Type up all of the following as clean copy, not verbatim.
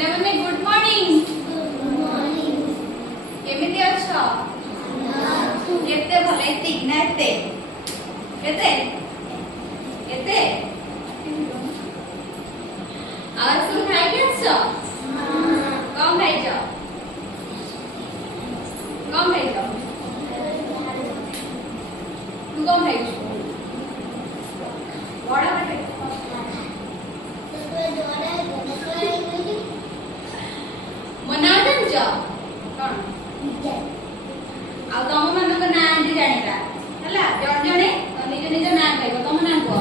ପିଲାମାନେ good morning. କେମିତି ଅଛ? କେତେ ଭଲ? ଏତିକି ନା ଏତେ? କେତେ କେତେ ଆଉ ସବୁ ଖାଇକି ଆସିଛ? କଣ ଖାଇଛ? କଣ ଖାଇଛ? ତୁ କଣ ଖାଇଛୁ? ବଡ ପାଟି ମୋ ନାଁ ଜାଣିଛ କଣ? ଆଉ ତମ ମାନଙ୍କ ନାଁ ଆଜି ଜାଣିବା ହେଲା। ଜଣେ ଜଣେ ନିଜ ନିଜ ନାଁ କହିବ। ତମ ନାଁ କୁହ।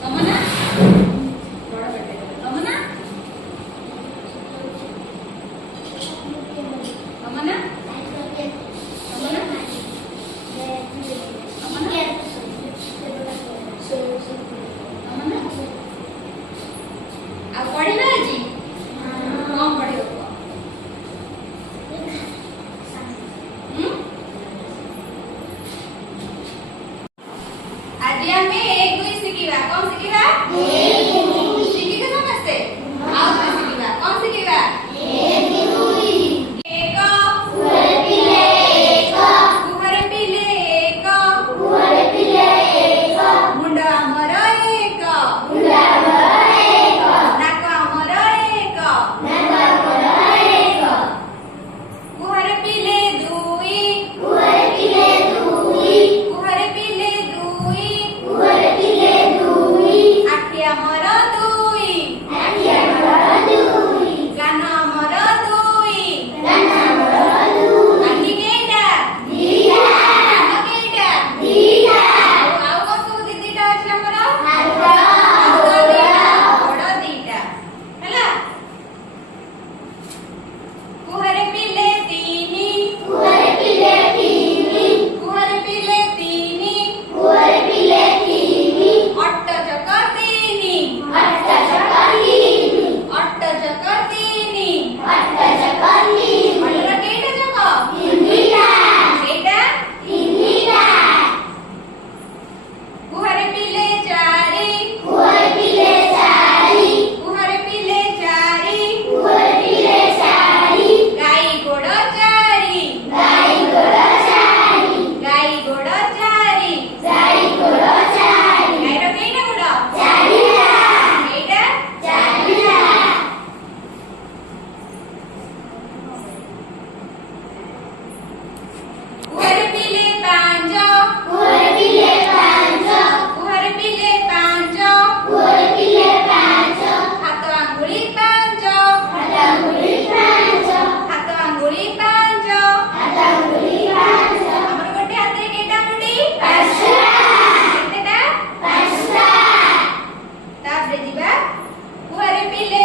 ତମ ନାଁ? ବଡ ପାଟି ତମ ନାଁ? ତମ ନାଁ? ତମ ନାଁ? ତମ ନାଁ? ତମ ନାଁ? ଆଉ ପଢିବା ଆଜି କଣ ପଢିବ କୁହ? ଆଜି ଆମେ 1 2 ଶିଖିବା। କଣ ଶିଖିବା? ଶିଖିବା ସମସ୍ତେ। ଆଉ ଥରେ ଶିଖିବା। କଣ ଶିଖିବା? 1 2 ଏକ କୁହରେ ପିଲେ ଏକ ମୁଣ୍ଡ ଆମର ଏକ ନାକ ଆମର ଏକ କୁହରେ ପିଲେ ଦୁଇ କୁହରେ ପିଲେ ଦୁଇ ଆଖି ଆମର ଦୁଇ କାନ ଆମର ଦୁଇ ଆଖି କେଇଟା? କାନ କେଇଟା? ଆଉ କଣ ସବୁ ଦି ଦିଟା ଅଛି ଆମର? ହାତ ଦିଟା, ଗୋଡ଼ ଦିଟା ହେଲା। କୁହରେ ପିଲେ ତିନି କୁହରେ ପିଲେ ତିନି ଅଟ ଚକ ତିନି ଅଟର କେଇଟା ଚକ? କେଇଟା? କୁହରେ ପିଲେ ଚାରି ଗାଈ ଗୋଡ଼ ଚାରି ଗାଈର କେଇଟା ଗୋଡ଼? କେଇଟା? କୁହରେ ପିଲେ ପାଞ୍ଚ ହାତ ଆଙ୍ଗୁଳି ପାଞ୍ଚ ଆମର ଗୋଟେ ହାତରେ କେଇଟା ଆଙ୍ଗୁଳି? କେତେଟା? ତାପରେ ଯିବା କୁହରେ ପିଲେ